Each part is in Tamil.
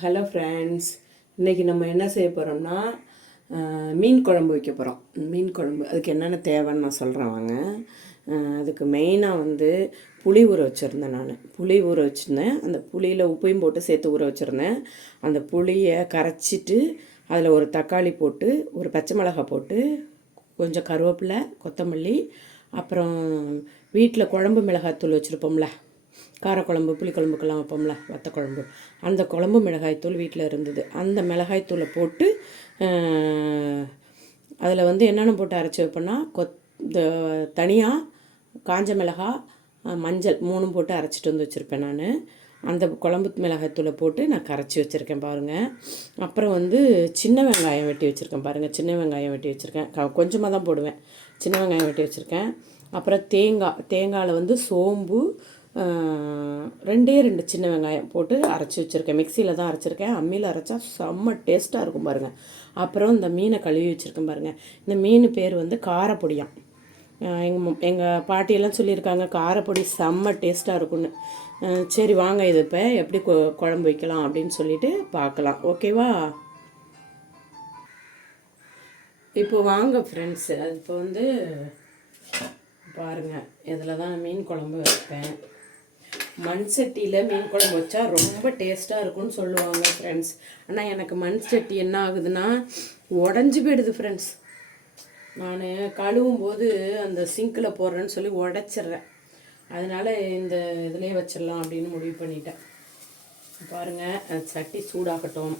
ஹலோ ஃப்ரெண்ட்ஸ் இன்றைக்கி நம்ம என்ன செய்ய போகிறோம்னா மீன் குழம்பு வைக்க போகிறோம் மீன் குழம்பு அதுக்கு என்னென்ன தேவைன்னு நான் சொல்கிறேன் வாங்க. அதுக்கு மெயினாக வந்து புளி ஊற வச்சுருந்தேன் நான். புளி ஊற வச்சுருந்தேன். அந்த புளியில் உப்பையும் போட்டு சேர்த்து ஊற வச்சுருந்தேன். அந்த புளியை கரைச்சிட்டு அதில் ஒரு தக்காளி போட்டு ஒரு பச்சை மிளகாய் போட்டு கொஞ்சம் கருவேப்பிலை கொத்தமல்லி அப்புறம் வீட்டில் குழம்பு மிளகாய்த்தூள் வச்சுருப்போம்ல காரக்குழம்பு புளிக்குழம்புக்கெல்லாம் வைப்போம்ல வத்த குழம்பு அந்த குழம்பு மிளகாய்த்தூள் வீட்டில் இருந்தது. அந்த மிளகாய்த்தூளை போட்டு அதில் வந்து என்னென்ன போட்டு அரைச்சி வைப்பேன்னா கொத் இந்த தனியாக காஞ்ச மிளகாய் மஞ்சள் மூணும் போட்டு அரைச்சிட்டு வந்து வச்சுருப்பேன் நான். அந்த குழம்பு மிளகாய்த்தூளை போட்டு நான் கரைச்சி வச்சுருக்கேன் பாருங்கள் அப்புறம் வந்து சின்ன வெங்காயம் வெட்டி வச்சுருக்கேன் பாருங்கள் சின்ன வெங்காயம் வெட்டி வச்சுருக்கேன். க கொஞ்சமாக தான் போடுவேன். சின்ன வெங்காயம் வெட்டி வச்சுருக்கேன். அப்புறம் தேங்காய் தேங்காயில் வந்து சோம்பு ரெண்டே ரெண்டு சின்ன வெங்காயம் போட்டு அரைச்சி வச்சுருக்கேன். மிக்சியில் தான் அரைச்சிருக்கேன். அம்மியில் அரைச்சா செம்ம டேஸ்ட்டாக இருக்கும் பாருங்கள் அப்புறம் இந்த மீனை கழுவி வச்சுருக்கேன் பாருங்கள் இந்த மீன் பேர் வந்து காரப்பொடியாம். எங்கள் எங்கள் பாட்டியெல்லாம் சொல்லியிருக்காங்க காரப்பொடி செம்ம டேஸ்ட்டாக இருக்கும்னு. சரி வாங்க இது இப்போ. எப்படி கொ- குழம்பு வைக்கலாம் அப்படின்னு சொல்லிட்டு பார்க்கலாம். ஓகேவா? இப்போ வாங்க ஃப்ரெண்ட்ஸு இப்போ வந்து பாருங்கள் இதில் தான் மீன் குழம்பு வைப்பேன். மண் சட்டியில் மீன் குழம்பு வச்சா ரொம்ப டேஸ்ட்டாக இருக்கும்னு சொல்லுவாங்க ஃப்ரெண்ட்ஸ் ஆனால் எனக்கு மண் சட்டி என்ன ஆகுதுன்னா உடஞ்சி போயிடுது ஃப்ரெண்ட்ஸ் நான் கழுவும் போது அந்த சிங்கில் போடுறேன்னு சொல்லி உடச்சிட்றேன். அதனால் இந்த இதுலேயே வச்சிடலாம் அப்படின்னு முடிவு பண்ணிட்டேன். பாருங்கள் சட்டி சூடாகட்டும்.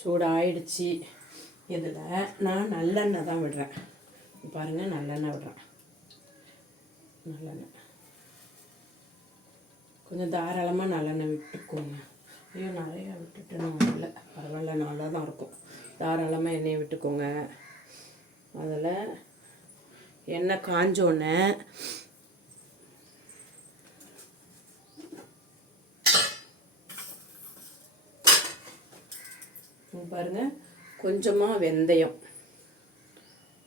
சூடாகிடுச்சு இதில் நான் நல்லெண்ணெய் தான் விடுறேன். பாருங்கள் நல்லெண்ணெய் விடுறேன். நல்லெண்ணெய். கொஞ்சம் தாராளமாக நல்லெண்ணெய் விட்டுக்கோங்க. ஐயோ நிறையா விட்டுட்டேன். இல்லை. பரவாயில்ல நல்லா தான் இருக்கும். தாராளமாக எண்ணெயை விட்டுக்கோங்க. அதில் எண்ணெய் காஞ்சோடனே பாருங்க கொஞ்சமாக வெந்தயம்.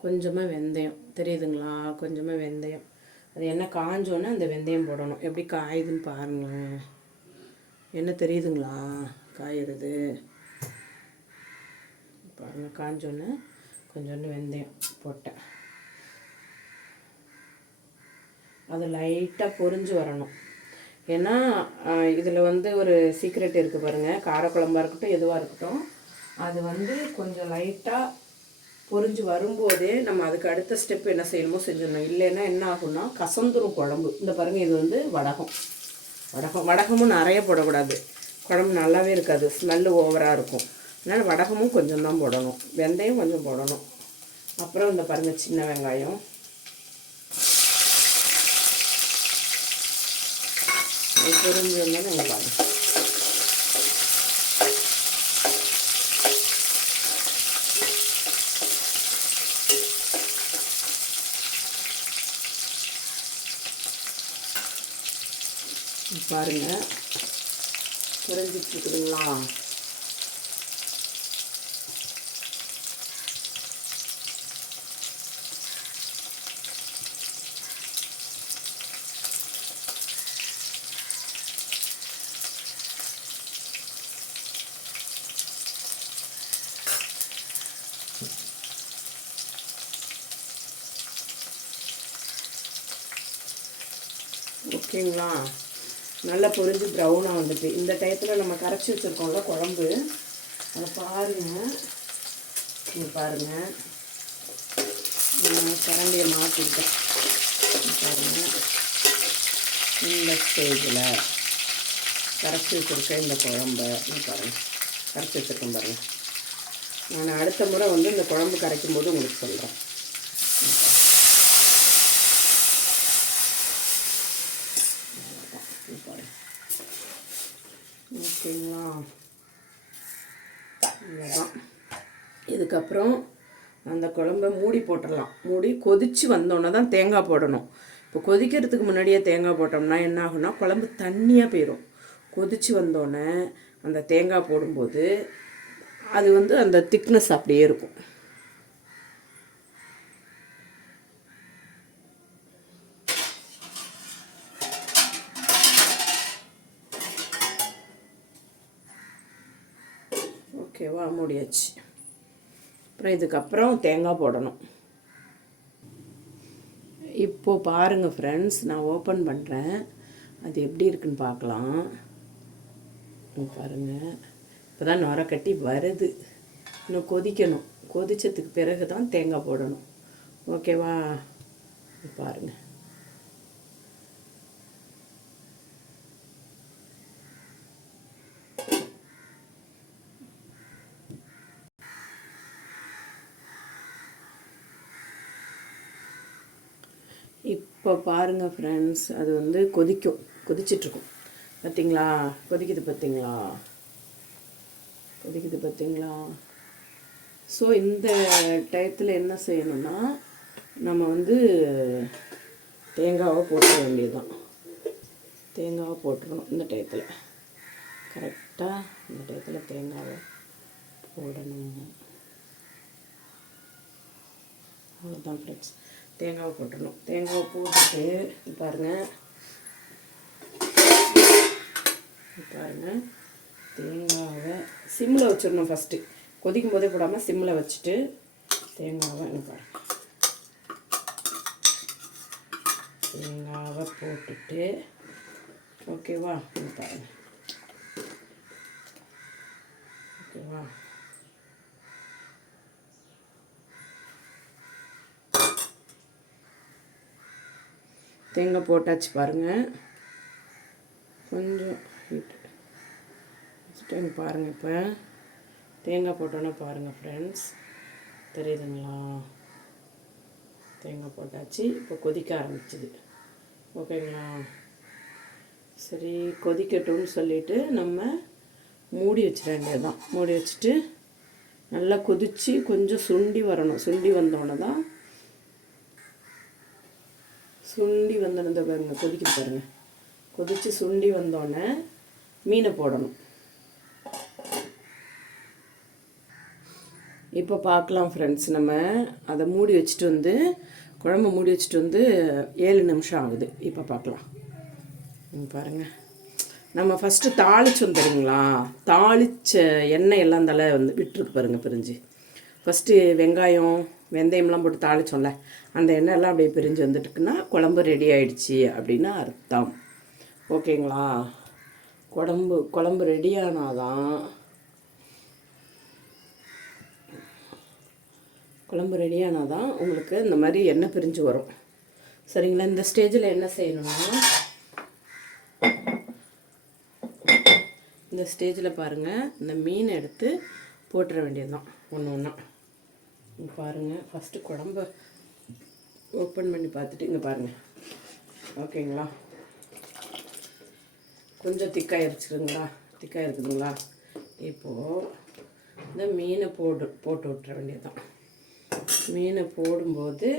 கொஞ்சமாக வெந்தயம். தெரியுதுங்களா? கொஞ்சமாக வெந்தயம். அது என்ன காஞ்சோன்னே அந்த வெந்தயம் போடணும். எப்படி காயுதுன்னு பாருங்களேன். என்ன தெரியுதுங்களா? காயிறது. பாருங்கள் காஞ்சோன்னே கொஞ்சோண்டு வெந்தயம் போட்டேன். அது லைட்டாக பொரிஞ்சு வரணும். ஏன்னா இதில் வந்து ஒரு சீக்ரெட் இருக்குது பாருங்கள் காரக்குழம்பாக இருக்கட்டும் எதுவாக இருக்கட்டும் அது வந்து கொஞ்சம் லைட்டாக பொறிஞ்சு வரும்போதே நம்ம அதுக்கு அடுத்த ஸ்டெப் என்ன செய்யணுமோ செஞ்சிடணும். இல்லைன்னா என்ன ஆகும்னா கசந்துரும் குழம்பு. இந்த பாருங்கள் இது வந்து வடகம். வடகம் வடகமும் நிறைய போடக்கூடாது. குழம்பு நல்லாவே இருக்காது. ஸ்மெல்லு ஓவராக இருக்கும். அதனால் வடகமும் கொஞ்சம் தான் போடணும். வெந்தயம் கொஞ்சம் போடணும். அப்புறம் இந்த பாருங்கள் சின்ன வெங்காயம். பொறிஞ்சு பொரிஞ்சு வந்தாலும் பாருங்கள் பாருங்கள் பாருங்க. புரிஞ்சிட்டு இருக்குதுங்களா ஓகேங்களா? நல்லா பொரிஞ்சு ப்ரௌனாக வந்துட்டு. இந்த டயத்தில் நம்ம கரைச்சி வச்சுருக்கோம்ல குழம்பு. அதை பாருங்கள் இங்க பாருங்கள் கரண்டியை மாற்றிருக்கேன் பாருங்கள் இந்த ஸ்டேஜில் கரைச்சி வச்சுருக்கேன் இந்த குழம்ப பாருங்கள் கரைச்சி வச்சுருக்கேன் பாருங்கள் நான் அடுத்த முறை வந்து இந்த குழம்பு கரைக்கும் போது உங்களுக்கு சொல்கிறேன் ஓகேங்களா இவ்வளோதான் இதுக்கப்புறம் அந்த குழம்ப மூடி போட்டுடலாம். மூடி கொதித்து வந்தோன்னே தான் தேங்காய் போடணும். இப்போ கொதிக்கிறதுக்கு முன்னாடியே தேங்காய் போட்டோம்னா என்ன ஆகும்னா குழம்பு தண்ணியாக போயிடும் கொதித்து வந்தோடனே அந்த தேங்காய் போடும்போது அது வந்து அந்த திக்னஸ் அப்படியே இருக்கும். ஓகேவா? மூடியாச்சு. அப்புறம் இதுக்கப்புறம் தேங்காய் போடணும். இப்போது பாருங்கள் ஃப்ரெண்ட்ஸ் நான் ஓப்பன் பண்ணுறேன் அது எப்படி இருக்குன்னு பார்க்கலாம். பாருங்கள் இப்போ தான் நுர கட்டி வருது. இன்னும் கொதிக்கணும். கொதித்ததுக்கு பிறகு தான் தேங்காய் போடணும். ஓகேவா? பாருங்கள் இப்போ பாருங்கள் ஃப்ரெண்ட்ஸ் அது வந்து கொதிக்கும் கொதிச்சிட்ருக்கும். பார்த்தீங்களா கொதிக்குது பார்த்தீங்களா கொதிக்குது பார்த்தீங்களா ஸோ இந்த டயத்தில் என்ன செய்யணும்னா நம்ம வந்து தேங்காவை போட்டுற வேண்டியதுதான். தேங்காவை போட்டுடணும் இந்த டயத்தில். கரெக்டாக இந்த டயத்தில் தேங்காவை போடணும். அவ்வளோதான் ஃப்ரெண்ட்ஸ் தேங்காவை போட்டுடணும் தேங்காவை போட்டுட்டு பாருங்கள் பாருங்கள் தேங்காவை சிம்மில் வச்சிடணும் ஃபஸ்ட்டு கொதிக்கும் போதே போடாமல் சிம்மில் வச்சுட்டு தேங்காவை எனக்கு தேங்காவை போட்டுட்டு ஓகேவா பாருங்கள் ஓகேவா தேங்காய் போட்டாச்சு பாருங்கள் கொஞ்சம் டைம் பாருங்கள் இப்போ. தேங்காய் போட்டோன்னே பாருங்கள் ஃப்ரெண்ட்ஸ் தெரியுதுங்களா? தேங்காய் போட்டாச்சு. இப்போ கொதிக்க ஆரம்பிச்சுது. ஓகேங்களா? சரி கொதிக்கட்டும்னு சொல்லிட்டு நம்ம மூடி வச்சிட வேண்டியதுதான். மூடி வச்சுட்டு நல்லா கொதித்து கொஞ்சம் சுண்டி வரணும். சுண்டி வந்தோடனே தான் சுண்டி வந்தோடனே பாருங்க கொதிக்க பாருங்க. கொதித்து சுண்டி வந்தோடனே மீனை போடணும். இப்போ பார்க்கலாம் ஃப்ரெண்ட்ஸ் நம்ம அதை மூடி வச்சுட்டு வந்து குழம்பு மூடி வச்சுட்டு வந்து ஏழு நிமிஷம் ஆகுது. இப்போ பார்க்கலாம். இங்க பாருங்க. நம்ம ஃபஸ்ட்டு தாளிச்சோம் தெரியுங்களா? தாளிச்ச எண்ணெய் எல்லாம் தலை வந்து விட்டுருக்கு பாருங்க பிரிஞ்சு. ஃபஸ்ட்டு வெங்காயம் வெந்தயம்லாம் போட்டு தாளிச்சோம்ல அந்த எண்ணெயெல்லாம் அப்படியே பிரிஞ்சு வந்துட்டுக்குன்னா குழம்பு ரெடி ஆயிடுச்சு அப்படின்னு அர்த்தம். ஓகேங்களா? குழம்பு குழம்பு ரெடி ஆனாதான் குழம்பு ரெடியானால் தான் உங்களுக்கு இந்த மாதிரி எண்ணெய் பிரிஞ்சு வரும். சரிங்களா? இந்த ஸ்டேஜில் என்ன செய்யணும்னா இந்த ஸ்டேஜில் பாருங்கள் இந்த மீன் எடுத்து போட்டுற வேண்டியதுதான். ஒன்று ஒன்றா இங்கே பாருங்கள் ஃபஸ்ட்டு குழம்ப ஓப்பன் பண்ணி பார்த்துட்டு இங்கே பாருங்கள் ஓகேங்களா கொஞ்சம் திக்காயிருச்சுங்களா திக்காக இருக்குதுங்களா? இப்போது இந்த மீனை போட்டு போட்டு விட்டுற வேண்டியதுதான். மீனை போடும்போது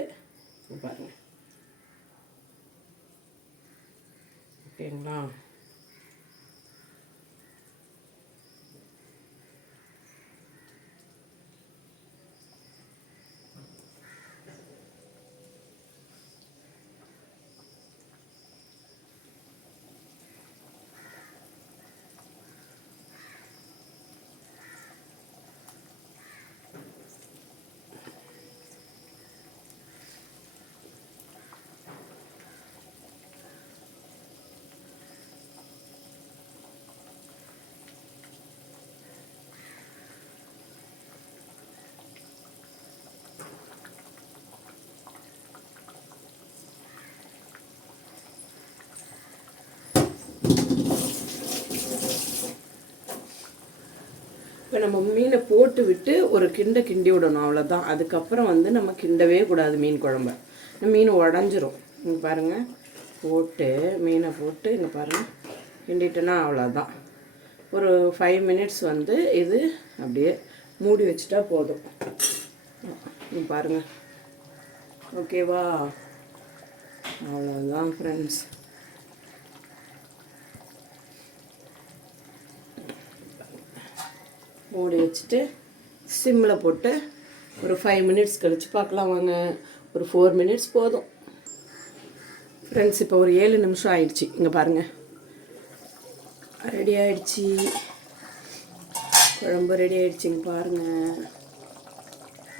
பாருங்கள் ஓகேங்களா இப்போ நம்ம மீனை போட்டு விட்டு ஒரு கிண்ட கிண்டி விடணும் அவ்வளோதான் அதுக்கப்புறம் வந்து நம்ம கிண்டவே கூடாது மீன் குழம்ப. மீன் உடஞ்சிரும். இங்கே பாருங்கள் போட்டு மீனை போட்டு இங்கே பாருங்கள் கிண்டிட்டோன்னா அவ்வளோதான் ஒரு ஃபைவ் மினிட்ஸ் வந்து இது அப்படியே மூடி வச்சுட்டா போதும். இங்கே பாருங்கள் ஓகேவா அவ்வளோதான் ஃப்ரெண்ட்ஸ் மூடி வச்சுட்டு சிம்மில் போட்டு ஒரு ஃபைவ் மினிட்ஸ் கழித்து பார்க்கலாம் வாங்க. ஒரு ஃபோர் மினிட்ஸ் போதும். ஃப்ரெண்ட்ஸ் இப்போ ஒரு ஏழு நிமிஷம் ஆயிடுச்சு. இங்கே பாருங்கள் ரெடி ஆயிடுச்சு. குழம்பு ரெடி ஆயிடுச்சுங்க பாருங்கள்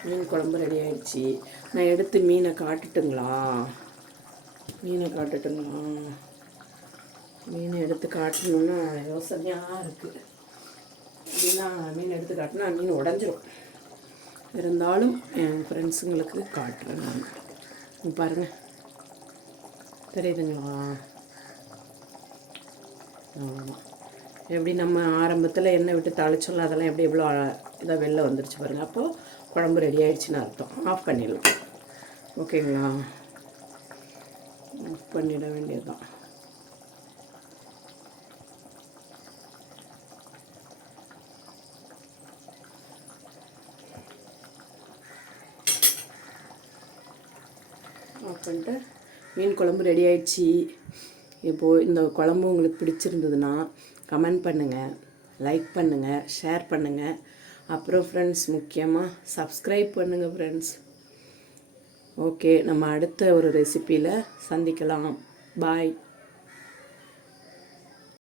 மீன் குழம்பு ரெடி ஆயிடுச்சு. நான் எடுத்து மீனை காட்டுட்டுங்களா? மீனை காட்டுட்டுங்களா? மீனை எடுத்து காட்டணும்னா யோசனையாக இருக்குது அப்படின்னா மீன் எடுத்து காட்டினா மீன் உடஞ்சிரும். இருந்தாலும் என் ஃப்ரெண்ட்ஸுங்களுக்கு காட்டுறேன் நான். பாருங்கள் தெரியுதுங்களா? ஆமாம் எப்படி நம்ம ஆரம்பத்தில் எண்ணெய் விட்டு தாளிச்சோம்ல அதெல்லாம் எப்படி எவ்வளோ இதாக வெளில வந்துருச்சு பாருங்கள் அப்போது குழம்பு ரெடி ஆகிடுச்சின்னு அர்த்தம். ஆஃப் பண்ணிடலாம். ஓகேங்களா ஆஃப் பண்ணிட வேண்டியதுதான். ஆஃப் பண்ணிட்டு மீன் குழம்பு ரெடி ஆயிடுச்சு. இப்போது இந்த குழம்பு உங்களுக்கு பிடிச்சிருந்ததுன்னா கமெண்ட் பண்ணுங்கள் லைக் பண்ணுங்கள் ஷேர் பண்ணுங்கள் அப்புறம் ஃப்ரெண்ட்ஸ் முக்கியமாக சப்ஸ்கிரைப் பண்ணுங்கள் ஃப்ரெண்ட்ஸ் ஓகே நம்ம அடுத்த ஒரு ரெசிப்பியில் சந்திக்கலாம். பாய்